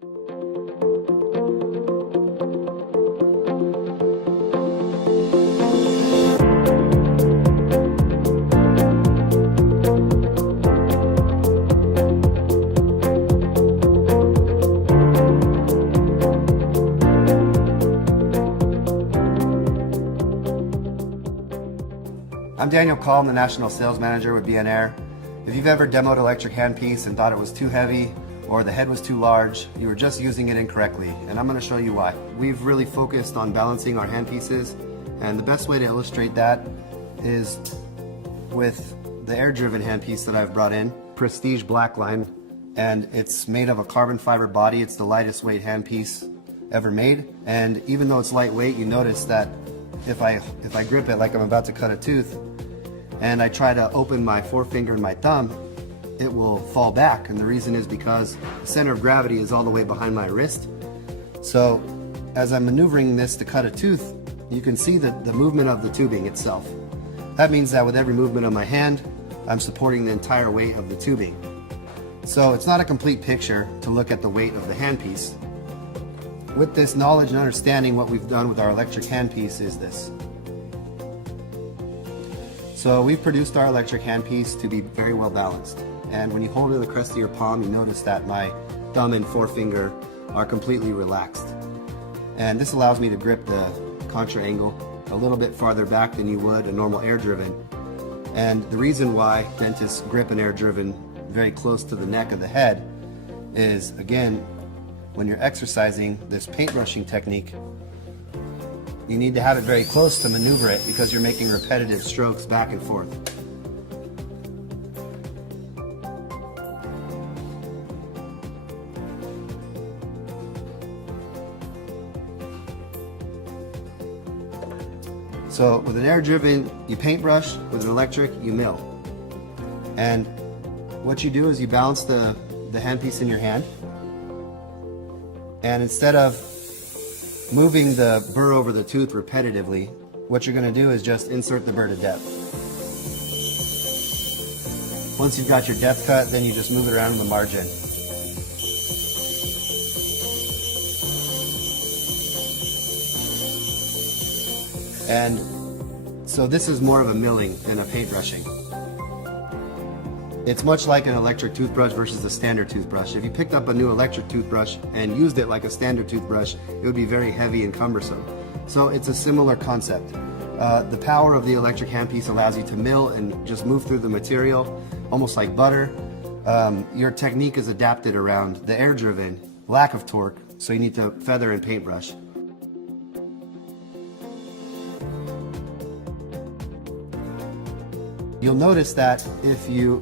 I'm Daniel Call, I'm the National Sales Manager with Bein Air. If you've ever demoed electric handpiece and thought it was too heavy or the head was too large, you were just using it incorrectly, and I'm going to show you why. We've really focused on balancing our handpieces, and the best way to illustrate that is with the air-driven handpiece that I've brought in, Prestige Blackline, and it's made of a carbon fiber body. It's the lightest weight handpiece ever made, and even though it's lightweight, you notice that if I grip it like I'm about to cut a tooth and I try to open my forefinger and my thumb, it will fall back, and the reason is because the center of gravity is all the way behind my wrist. So as I'm maneuvering this to cut a tooth, you can see the movement of the tubing itself. That means that with every movement of my hand, I'm supporting the entire weight of the tubing. So it's not a complete picture to look at the weight of the handpiece. With this knowledge and understanding, what we've done with our electric handpiece is this. So we've produced our electric handpiece to be very well balanced. And when you hold it in the crest of your palm, you notice that my thumb and forefinger are completely relaxed. And this allows me to grip the contra angle a little bit farther back than you would a normal air-driven. And the reason why dentists grip an air-driven very close to the neck of the head is, again, when you're exercising this paintbrushing technique, you need to have it very close to maneuver it because you're making repetitive strokes back and forth. So with an air-driven, you paintbrush. With an electric, you mill. And what you do is you balance the handpiece in your hand, and instead of moving the burr over the tooth repetitively, what you're going to do is just insert the burr to depth. Once you've got your depth cut, then you just move it around in the margin. And so this is more of a milling than a paintbrushing. It's much like an electric toothbrush versus a standard toothbrush. If you picked up a new electric toothbrush and used it like a standard toothbrush, it would be very heavy and cumbersome. So it's a similar concept. The power of the electric handpiece allows you to mill and just move through the material, almost like butter. Your technique is adapted around the air-driven lack of torque, so you need to feather and paintbrush. You'll notice that if you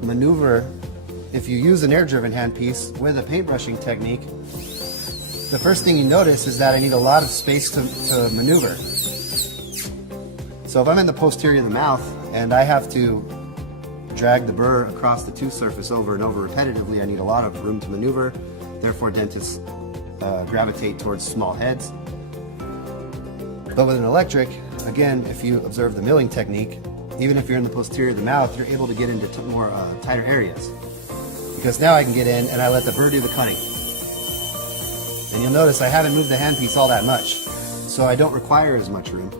use an air-driven handpiece with a paintbrushing technique, the first thing you notice is that I need a lot of space to maneuver. So if I'm in the posterior of the mouth and I have to drag the burr across the tooth surface over and over repetitively, I need a lot of room to maneuver. Therefore, dentists gravitate towards small heads. But with an electric, again, if you observe the milling technique, even if you're in the posterior of the mouth, you're able to get into more tighter areas. Because now I can get in and I let the burr do the cutting. And you'll notice I haven't moved the handpiece all that much, so I don't require as much room.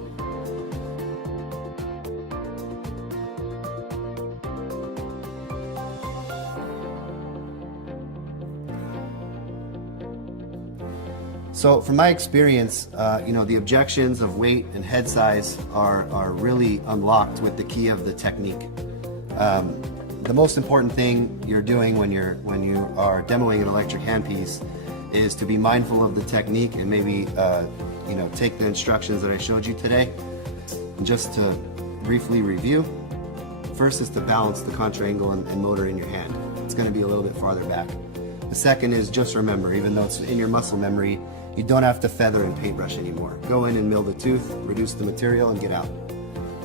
So from my experience, the objections of weight and head size are really unlocked with the key of the technique. The most important thing you're doing when you are demoing an electric handpiece is to be mindful of the technique and maybe take the instructions that I showed you today. And just to briefly review, first is to balance the contra angle and motor in your hand. It's going to be a little bit farther back. The second is just remember, even though it's in your muscle memory, you don't have to feather and paintbrush anymore. Go in and mill the tooth, reduce the material, and get out.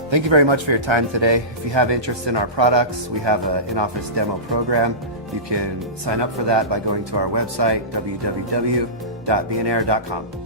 Thank you very much for your time today. If you have interest in our products, we have an in-office demo program. You can sign up for that by going to our website, www.beinair.com.